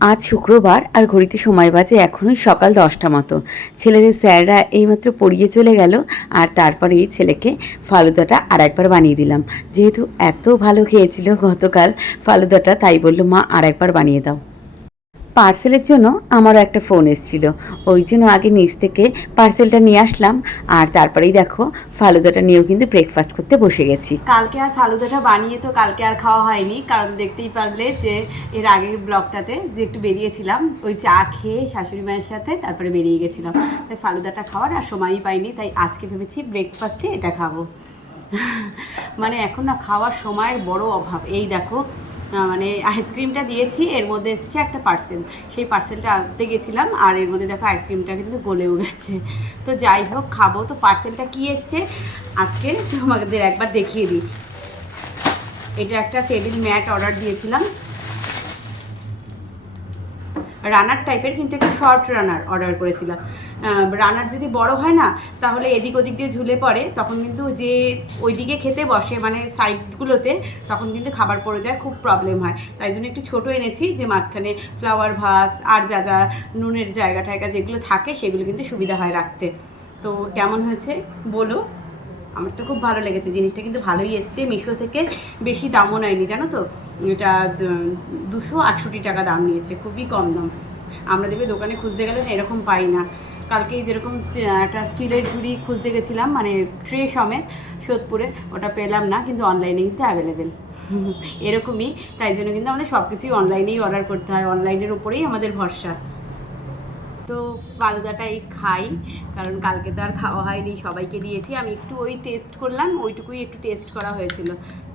আজ শুক্রবার আর ঘড়িতে সময় বাজে এখনই সকাল দশটা মতো। ছেলেদের স্যাররা এইমাত্র পড়িয়ে চলে গেল আর তারপরে এই ছেলেকে ফালুদাটা আর একবার বানিয়ে দিলাম। যেহেতু এত ভালো খেয়েছিল গতকাল, ফালুদাটা তাই বলল, মা আর একবার বানিয়ে দাও। পার্সেলের জন্য আমারও একটা ফোন এসেছিল। ওই জন্য আগে নিচ থেকে পার্সেলটা নিয়ে আসলাম। আর তারপরেই দেখো, ফালুদাটা নিয়েও কিন্তু ব্রেকফাস্ট করতে বসে গেছি। কালকে আর ফালুদাটা বানিয়ে তো কালকে আর খাওয়া হয়নি। কারণ দেখতেই পারলে যে এর আগের ব্লগটাতে যে একটু বেরিয়েছিলাম, ওই চা খেয়ে শাশুড়ি মায়ের সাথে তারপরে বেরিয়ে গেছিলাম। তাই ফালুদাটা খাওয়ার আর সময়ই পাইনি, তাই আজকে ভেবেছি ব্রেকফাস্টে এটা খাব। মানে এখন না খাওয়ার সময়ের বড় অভাব। এই দেখো মানে আইসক্রিমটা দিয়েছি, এর মধ্যে এসছে একটা পার্সেল সেই পার্সেলটা আনতে গেছিলাম, আর এর মধ্যে দেখো আইসক্রিমটা কিন্তু গলেও গেছে। তো যাই হোক, খাব। তো পার্সেলটা কি এসছে? আজকে তোমাদের একবার দেখিয়ে দিই। এটা একটা টেবিল ম্যাট অর্ডার দিয়েছিলাম। রানার টাইপের কিন্তু একটা শর্ট রানার অর্ডার করেছিলাম। রানার যদি বড় হয় না, তাহলে এদিক ওদিক দিয়ে ঝুলে পড়ে, তখন কিন্তু যে ওইদিকে খেতে বসে মানে সাইডগুলোতে, তখন কিন্তু খাবার পড়ে যায়, খুব প্রবলেম হয়। তাই জন্য একটু ছোট এনেছি, যে মাঝখানে ফ্লাওয়ার ভাস আর যা যা নুনের জায়গা টায়গা যেগুলো থাকে, সেগুলো কিন্তু সুবিধা হয় রাখতে। তো কেমন হয়েছে? বলো। আমার তো খুব ভালো লেগেছে, জিনিসটা কিন্তু ভালোই এসছে। মিশো থেকে বেশি দামও নেয়নি, জানো তো? এটা দুশো আটষট্টি টাকা দাম নিয়েছে, খুবই কম দাম। আমরা দেখবে দোকানে খুঁজতে গেলে না এরকম পাই না। কালকেই যেরকম একটা স্টিলের ঝুড়ি খুঁজতে গেছিলাম মানে ট্রে সমেত সোদপুরে, ওটা পেলাম না, কিন্তু অনলাইনে কিন্তু অ্যাভেলেবেল এরকমই, তাই জন্য কিন্তু আমাদের সব কিছুই অনলাইনেই অর্ডার করতে হয় অনলাইনের উপরেই আমাদের ভরসা। তো ফালুদাটাই খাই, কারণ কালকে তো আর খাওয়া হয়নি, সবাইকে দিয়েছি, আমি একটু ওই টেস্ট করলাম, ওইটুকুই একটু টেস্ট করা হয়েছিল।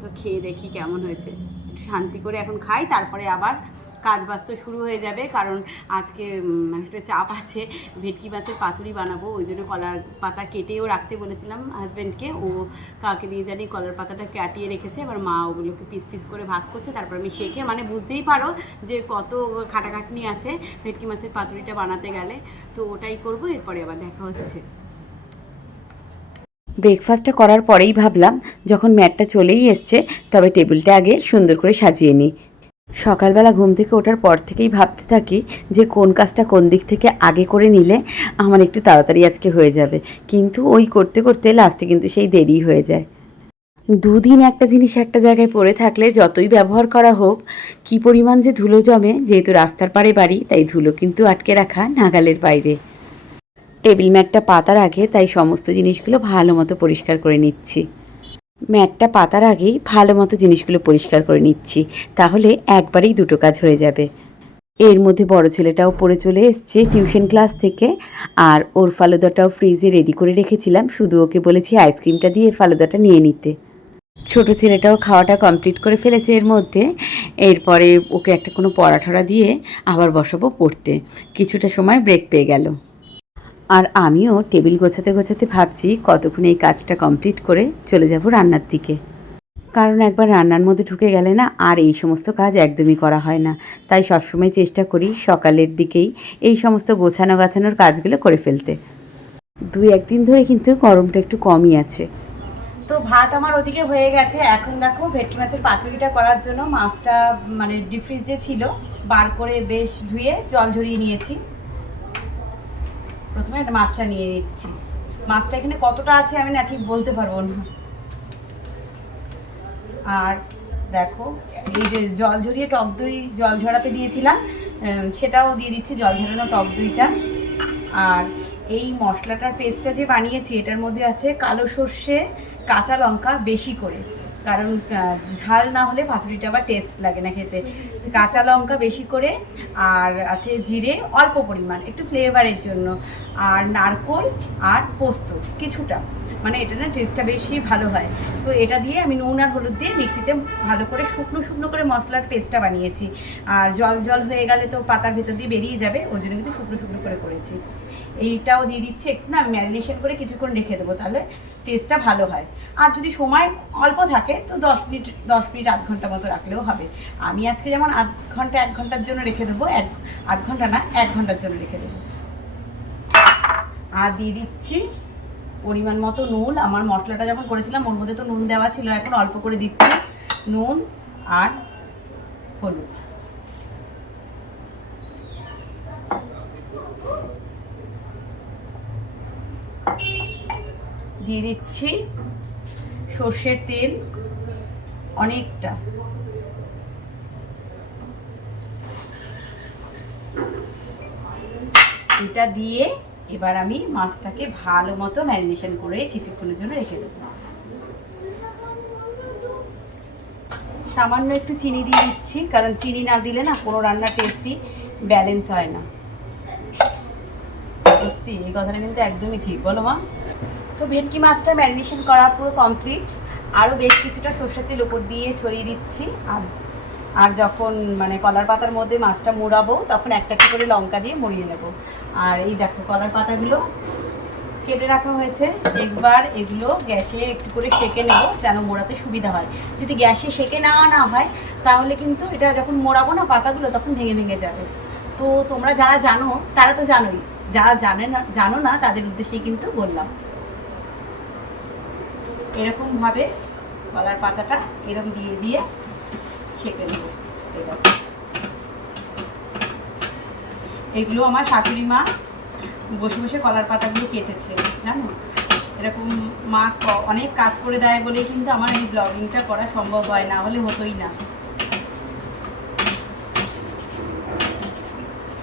তো খেয়ে দেখি কেমন হয়েছে। একটু শান্তি করে এখন খাই, তারপরে আবার কাজ তো শুরু হয়ে যাবে, কারণ আজকে মানে একটা চাপ আছে, ভেটকি মাছের পাতুরি বানাবো, ওই জন্য কলার পাতা কেটেও রাখতে বলেছিলাম হাজব্যান্ডকে ও কাকে দিয়ে জানি কলার পাতাটা কাটিয়ে রেখেছে, এবার মা ওগুলোকে পিস পিস করে ভাগ করছে, তারপর আমি শেখে মানে বুঝতেই পারো যে কত খাটাখাটনি আছে ভেটকি মাছের পাতুরিটা বানাতে গেলে, তো ওটাই করব, এরপরে আবার দেখা হচ্ছে। ব্রেকফাস্টটা করার পরেই ভাবলাম, যখন ম্যাটটা চলেই এসছে, তবে টেবিলটা আগে সুন্দর করে সাজিয়ে নিই। সকালবেলা ঘুম থেকে ওঠার পর থেকেই ভাবতে থাকি যে কোন কাজটা কোন দিক থেকে আগে করে নিলে আমার একটু তাড়াতাড়ি আজকে হয়ে যাবে। কিন্তু ওই করতে করতে লাস্টে কিন্তু সেই দেরি হয়ে যায়। দুদিন একটা জিনিস একটা জায়গায় পড়ে থাকলে যতই ব্যবহার করা হোক, কি পরিমাণ যে ধুলো জমে, যেহেতু রাস্তার পাড়ে বাড়ি, তাই ধুলো কিন্তু আটকে রাখা নাগালের বাইরে। টেবিল ম্যাটটা পাতার আগে, তাই সমস্ত জিনিসগুলো ভালো মতো পরিষ্কার করে নিচ্ছি। ম্যাটটা পাতার আগেই ভালো মতো জিনিসগুলো পরিষ্কার করে নিচ্ছি, তাহলে একবারেই দুটো কাজ হয়ে যাবে। এর মধ্যে বড় ছেলেটাও পড়ে চলে এসছে টিউশন ক্লাস থেকে, আর ওর ফালুদাটাও ফ্রিজে রেডি করে রেখেছিলাম, শুধু ওকে বলেছি আইসক্রিমটা দিয়ে ফালুদাটা নিয়ে নিতে। ছোট ছেলেটাও খাওয়াটা কমপ্লিট করে ফেলেছে এর মধ্যে, এরপরে ওকে একটা কোনো পড়াঠরা দিয়ে আবার বসাবো পড়তে। কিছুটা সময় ব্রেক পেয়ে গেল। আর আমিও টেবিল গোছাতে গোছাতে ভাবছি কতক্ষণ এই কাজটা কমপ্লিট করে চলে যাব রান্নার দিকে। কারণ একবার রান্নার মধ্যে ঢুকে গেলে না আর এই সমস্ত কাজ একদমই করা হয় না। তাই সবসময় চেষ্টা করি সকালের দিকেই এই সমস্ত গোছানো গাছানোর কাজগুলো করে ফেলতে। দুই একদিন ধরে কিন্তু গরমটা একটু কমই আছে। তো ভাত আমার ওদিকে হয়ে গেছে। এখন দেখো ভেটকি মাছের পাতুরিটা করার জন্য মাছটা মানে ডিপ ফ্রিজে ছিল। বার করে বেশ ধুয়ে জল ঝরিয়ে নিয়েছি। প্রথমে একটা মাছটা নিয়ে নিচ্ছি। মাছটা এখানে কতটা আছে আমি না ঠিক বলতে পারব না। আর দেখো, এই যে জল ঝরিয়ে টক দই জল ঝরাতে দিয়েছিলাম সেটাও দিয়ে দিচ্ছি জল ঝরানো টক দইটা। আর এই মশলাটার পেস্টটা যে বানিয়েছি, এটার মধ্যে আছে কালো সর্ষে, কাঁচা লঙ্কা, বেশি করে। কারণ ঝাল না হলে পাতুরিটা আবার টেস্ট লাগে না খেতে। কাঁচা লঙ্কা বেশি করে আর আছে জিরে অল্প পরিমাণ, একটু ফ্লেভারের জন্য। আর নারকোল আর পোস্ত, কিছুটা। মানে এটা না টেস্টটা বেশি ভালো হয়। তো এটা দিয়ে আমি নুন আর হলুদ দিয়ে মিক্সিতে ভালো করে শুকনো শুকনো করে মশলার পেস্টটা বানিয়েছি। আর জল জল হয়ে গেলে তো পাতার ভেতর দিয়ে বেরিয়ে যাবে, ওই জন্য কিন্তু শুকনো শুকনো করে করেছি। এইটাও দিয়ে দিচ্ছি, একটু না ম্যারিনেশন করে কিছুক্ষণ রেখে দেবো, তাহলে টেস্টটা ভালো হয়। আর যদি সময় অল্প থাকে, তো দশ মিনিট দশ মিনিট, আধ ঘণ্টা মতো রাখলেও হবে। আমি আজকে যেমন আধ ঘণ্টা, এক ঘণ্টার জন্য রেখে দেবো, এক, আধ ঘণ্টা না, এক ঘণ্টার জন্য রেখে দেবো। আর দিয়ে দিচ্ছি পরিমাণ মতো নুন। আমার মশলাটা যখন করেছিলাম, ওর মধ্যে তো নুন দেওয়া ছিল, এখন অল্প করে দিচ্ছি। নুন আর হলুদ। দিয়ে দিচ্ছি সর্ষের তেল অনেকটা। এটা দিয়ে এবার আমি মাছটাকে ভালো মতো ম্যারিনেশন করে কিছুক্ষণের জন্য রেখে দেবো। সামান্য একটু চিনি দিয়ে দিচ্ছি, কারণ চিনি না দিলে না কোনো রান্নার টেস্টই ব্যালেন্স হয় না। সত্যি, এই কথাটা কিন্তু একদমই ঠিক। বলো মা। তো ভেটকি মাছটা ম্যারিনেশন করা পুরো কমপ্লিট আরও বেশ কিছুটা সর্ষের তেল উপর দিয়ে ছড়িয়ে দিচ্ছি। আর আর যখন মানে কলার পাতার মধ্যে মাছটা মোড়াবো, তখন একটা একটা করে লঙ্কা দিয়ে মুড়িয়ে নেব। আর এই দেখো কলার পাতাগুলো কেটে রাখা হয়েছে। একবার এগুলো গ্যাসে একটু করে সেকে নেব যেন মোড়াতে সুবিধা হয়। যদি গ্যাসে সেকে নেওয়া না হয়, তাহলে কিন্তু এটা যখন মোড়াবো না পাতাগুলো, তখন ভেঙে ভেঙে যাবে। তো তোমরা যারা জানো, তারা তো জানোই। যারা জানে না, জানো না, তাদের উদ্দেশ্যেই কিন্তু বললাম। এরকমভাবে কলার পাতাটা এরকম দিয়ে দিয়ে এগুলো আমার শাশুড়ি মা বসে বসে কলার পাতাগুলো কেটেছে, জানো? এরকম মা অনেক কাজ করে দেয় বলেই কিন্তু আমার এই ব্লগিংটা করা সম্ভব হয় না, হলে হতোই না।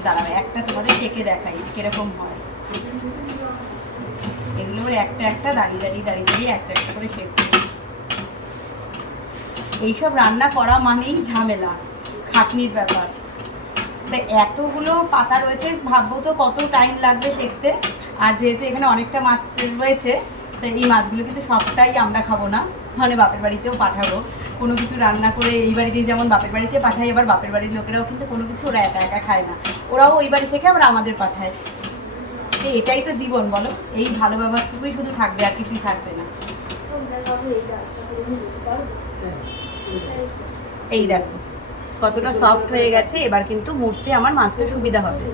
দাঁড়াবে একটা তোমাদের কেকে দেখাই কীরকম হয়। এগুলোর একটা একটা দাঁড়িয়ে দাঁড়িয়ে দাঁড়িয়ে দাঁড়িয়ে একটা একটা করে শেখ এইসব রান্না করা মানেই ঝামেলা, খাটনির ব্যাপার। তাই এতগুলো পাতা রয়েছে, ভাববো তো কত টাইম লাগবে শেখতে আর যেহেতু এখানে অনেকটা মাছ রয়েছে তাই এই মাছগুলো কিন্তু সবটাই আমরা খাব না। মানে বাপের বাড়িতেও পাঠাবো। কোনো কিছু রান্না করে এই বাড়িতে যেমন বাপের বাড়িতে পাঠাই, এবার বাপের বাড়ির লোকেরাও কিন্তু কোনো কিছু ওরা একা একা খায় না। ওরাও ওই বাড়ি থেকে আবার আমাদের পাঠায়। তো এটাই তো জীবন, বলো? এই ভালো ব্যবহারটুকুই শুধু থাকবে আর কিছুই থাকবে না। এই দেখো, কতটা সফট হয়ে গেছে, এবার কিন্তু মুড়তে আমার মাছটা সুবিধা হবে।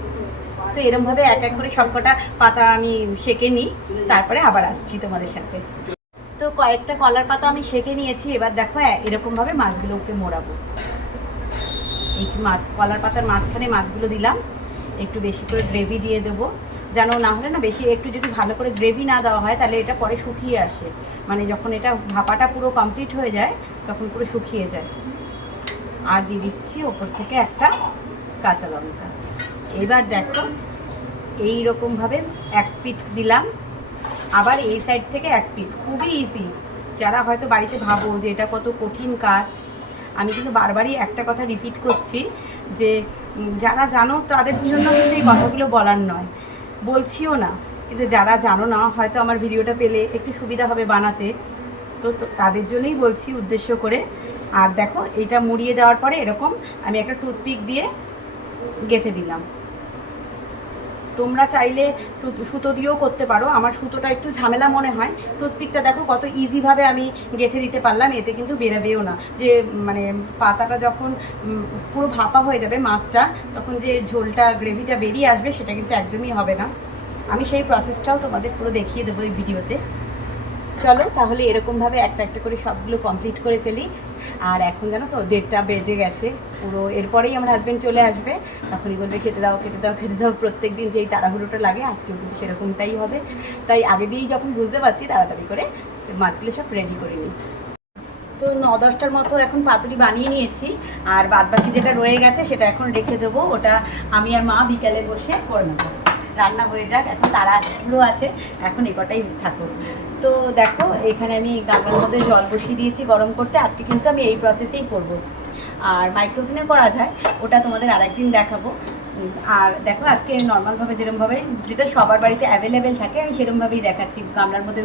তো এরমভাবে এক এক করে সবকটা পাতা আমি সেকে নিই, তারপরে আবার আসছি তোমাদের সাথে। তো কয়েকটা কলার পাতা আমি সেকে নিয়েছি, এবার দেখো এরকমভাবে মাছগুলোকে মোড়াবো। এই মাছ, কলার পাতার মাঝখানে মাছগুলো দিলাম, একটু বেশি করে গ্রেভি দিয়ে দেবো। যেন না হলে না বেশি একটু যদি ভালো করে গ্রেভি না দেওয়া হয়, তাহলে এটা পরে শুকিয়ে আসে। মানে যখন এটা ভাপাটা পুরো কমপ্লিট হয়ে যায়, তখন পুরো শুকিয়ে যায়। আর দিয়ে দিচ্ছি ওপর থেকে একটা কাঁচা লঙ্কা। এবার দেখো এই রকমভাবে এক পিঠ দিলাম। আবার এই সাইড থেকে এক পিঠ। খুবই ইজি যারা হয়তো বাড়িতে ভাবো যে এটা কত কঠিন কাজ, আমি কিন্তু বারবারই একটা কথা রিপিট করছি যে যারা জানো তাদের জন্য কিন্তু এই কথাগুলো বলার নয়। বলছিও না, কিন্তু যারা জানো না, হয়তো আমার ভিডিওটা পেলে একটু সুবিধা হবে বানাতে। তো তাদের জন্যই বলছি উদ্দেশ্য করে। আর দেখো, এটা মুড়িয়ে দেওয়ার পরে এরকম আমি একটা টুথপিক দিয়ে গেঁথে দিলাম। তোমরা চাইলে সুতো দিয়েও করতে পারো। আমার সুতোটা একটু ঝামেলা মনে হয়। টুথপিকটা দেখো কত ইজিভাবে আমি গেঁথে দিতে পারলাম, এতে কিন্তু বেরাবেও না। যে মানে পাতাটা যখন পুরো ভাপা হয়ে যাবে মাছটা, তখন যে ঝোলটা, গ্রেভিটা বেরিয়ে আসবে, সেটা কিন্তু একদমই হবে না। আমি সেই প্রসেসটাও তোমাদের পুরো দেখিয়ে দেবো এই ভিডিওতে চলো, তাহলে এরকমভাবে একটা একটা করে সবগুলো কমপ্লিট করে ফেলি। আর এখন জানো তো, দেড়টা বেজে গেছে। পুরো এরপরেই আমার হাজব্যান্ড চলে আসবে। তখনই বলবে, খেতে দাও খেতে দাও খেতে দাও। প্রত্যেক দিন যেই তাড়াহুড়োটা লাগে, আজকেও কিন্তু সেরকমটাই হবে। তাই আগে দিয়েই যখন বুঝতে পারছি, তাড়াতাড়ি করে মাছগুলো সব রেডি করে নিই। তো ন দশটার মতো এখন পাতুরি বানিয়ে নিয়েছি। আর বাদ বাকি যেটা রয়ে গেছে, সেটা এখন রেখে দেবো। ওটা আমি আর মা বিকালে বসে করে নেব। রান্না হয়ে যাক, এখন তারাগুলো আছে। এখন এ কটাই থাকুক। তো দেখো, এখানে আমি গামলার মধ্যে জল বসিয়ে দিয়েছি গরম করতে। আজকে কিন্তু আমি এই প্রসেসেই করব। আর মাইক্রোফোনে করা যায়, ওটা তোমাদের আরেকদিন দেখাবো। আর দেখো, আজকে নর্মালভাবে যেরমভাবে যেটা সবার বাড়িতে অ্যাভেলেবেল থাকে, আমি সেরমভাবেই দেখাচ্ছি। গামলার মধ্যে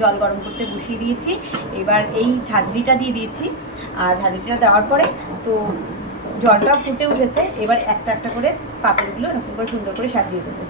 জল গরম করতে বসিয়ে দিয়েছি। এবার এই ঝাঁঝরিটা দিয়ে দিয়েছি। আর ঝাঁঝরিটা দেওয়ার পরে তো জলটা ফুটে উঠেছে। এবার একটা একটা করে পাপড়গুলো এরকম করে সুন্দর করে সাজিয়ে দেবো।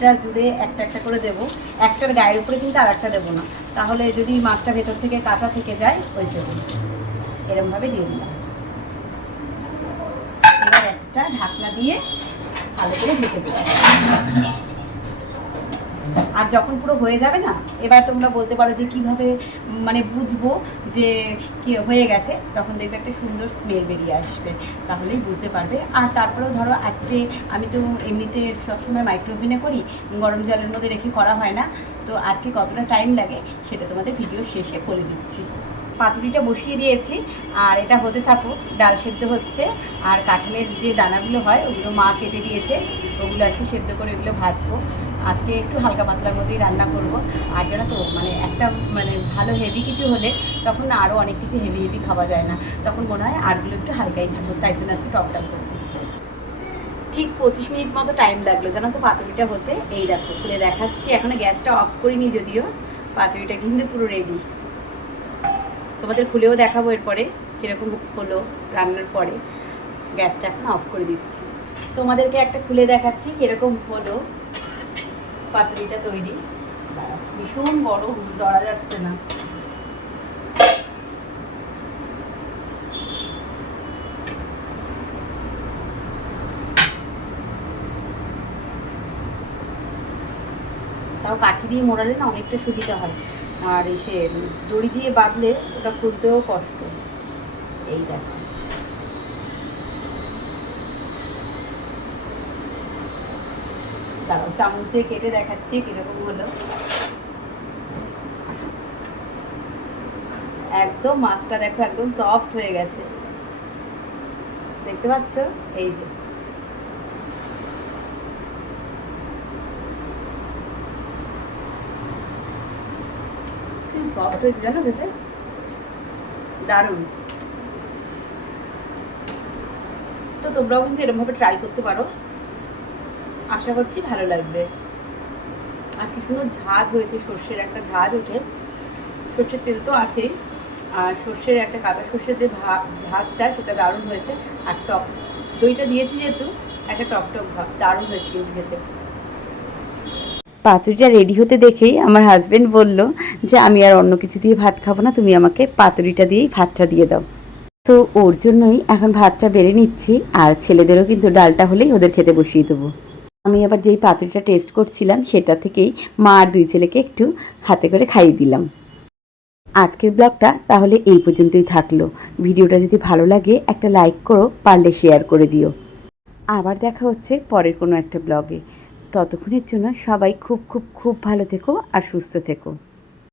ঝাঁঝরিটা জুড়ে একটা একটা করে দেবো। একটার গায়ের উপরে কিন্তু আর একটা দেবো না। তাহলে যদি মাছটা ভেতর থেকে কাঁচা থেকে যায়, ওই দেবো এরমভাবে দিয়ে দিলাম। এবার একটা ঢাকনা দিয়ে ভালো করে ঢেকে দেবো। আর যখন পুরো হয়ে যাবে না, এবার তোমরা বলতে পারো যে কীভাবে মানে বুঝব যে কি হয়ে গেছে, তখন দেখবে একটা সুন্দর স্মেল বেরিয়ে আসবে। তাহলেই বুঝতে পারবে। আর তারপরেও ধরো আজকে আমি তো এমনিতে সবসময় মাইক্রোওভেনে করি, গরম জলের মধ্যে রেখে করা হয় না, তো আজকে কতটা টাইম লাগে সেটা তোমাদের ভিডিও শেষে বলে দিচ্ছি। পাতুরিটা বসিয়ে দিয়েছি, আর এটা হতে থাকুক, ডাল সেদ্ধ হচ্ছে, আর কাঁঠালের যে দানাগুলো হয়, ওগুলো মা কেটে দিয়েছে, ওগুলো আজকে সেদ্ধ করে ওগুলো ভাজবো। আজকে একটু হালকা পাতলার মধ্যেই রান্না করব। আর জানো তো মানে একটা মানে ভালো হেভি কিছু হলে তখন না আরও অনেক কিছু হেভি হেভি খাওয়া যায় না। তখন মনে হয় আরগুলো একটু হালকাই থাকব তাই জন্য আজকে টক ডাল করব। ঠিক পঁচিশ মিনিট মতো টাইম লাগল। জানো তো, পাতুরিটা হতে। এই দেখো, খুলে দেখাচ্ছি। এখনও গ্যাসটা অফ করিনি যদিও। পাতুরিটা কিন্তু পুরো রেডি তোমাদের খুলেও দেখাবো এরপরে, কীরকম হলো রান্নার পরে। গ্যাসটা এখন অফ করে দিচ্ছি। তোমাদেরকে একটা খুলে দেখাচ্ছি কীরকম হলো। পাতুরিটা তৈরি। ভীষণ বড় ধরা যাচ্ছে না। তাও কাঠি দিয়ে মোড়ালে না অনেকটা সুবিধা হয়। আর এসে দড়ি দিয়ে বাঁধলে ওটা খুলতেও কষ্ট। এই দেখো। চামচ দিয়ে কেটে দেখাচ্ছি কীরকম হলো। একদম মাছটা দেখো একদম সফট হয়ে গেছে। দেখতে পাচ্ছ? এই যে। সফট হয়েছে জানো খেতে? দারুণ। তো তোমরাও কিন্তু এরকমভাবে ট্রাই করতে পারো। আশা করছি ভালো লাগবে। আর কি সুন্দর ঝাঁজ হয়েছে, সর্ষের একটা ঝাঁজ ওঠে। সর্ষের তেল তো আছেই। আর সর্ষের একটা কাদা সর্ষের যে ঝাঁজটা, সেটা দারুণ হয়েছে। আর টক, দইটা দিয়েছি যেহেতু, একটা টক টক ভাব, দারুণ হয়েছে কিন্তু খেতে। পাতুরিটা রেডি হতে দেখেই আমার হাজবেন্ড বলল যে, আমি আর অন্য কিছু দিয়ে ভাত খাব না, তুমি আমাকে পাতুরিটা দিয়েই ভাতটা দিয়ে দাও। তো ওর জন্যই এখন ভাতটা বেড়ে নিচ্ছি, আর ছেলেদেরও কিন্তু ডালটা হলেই ওদের খেতে বসিয়ে দেবো। আমি আবার যেই পাতুরিটা টেস্ট করছিলাম, সেটা থেকেই মা আর দুই ছেলেকে একটু হাতে করে খাইয়ে দিলাম। আজকের ব্লগটা তাহলে এই পর্যন্তই থাকল। ভিডিওটা যদি ভালো লাগে, একটা লাইক করো, পারলে শেয়ার করে দিও। আবার দেখা হচ্ছে পরের কোনো একটা ব্লগে। ততক্ষণের জন্য সবাই খুব খুব খুব ভালো থেকো আর সুস্থ থেকো।